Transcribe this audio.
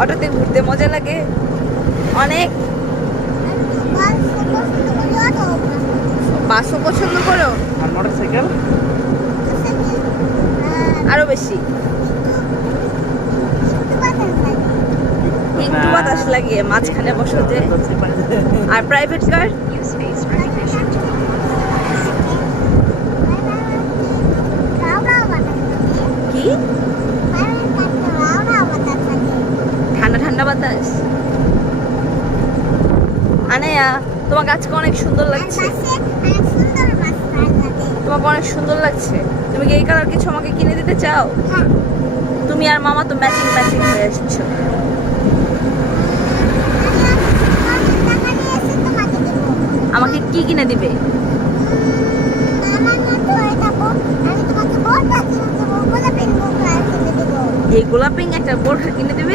অটোতে ঘুরতে মজা লাগে অনেক। বাসও পছন্দ করো? আর মোটরসাইকেল? আরো বেশি, একটু বাতাস লাগিয়ে মাঝখানে বসো যে। আর প্রাইভেট কার? কি ঠান্ডা ঠান্ডা বাতাস? আনায়া, তোমাকে আজকে অনেক সুন্দর লাগছে। তোমাকে অনেক সুন্দর লাগছে। তুমি কি এই কালার কিছু আমাকে কিনে দিতে চাও? তুমি আর মামা তো ম্যাচিং ম্যাচিং হয়ে এসেছো। আমাকে কি কিনে দিবে? এই গোলাপিং একটা বোরখা কিনে দিবে?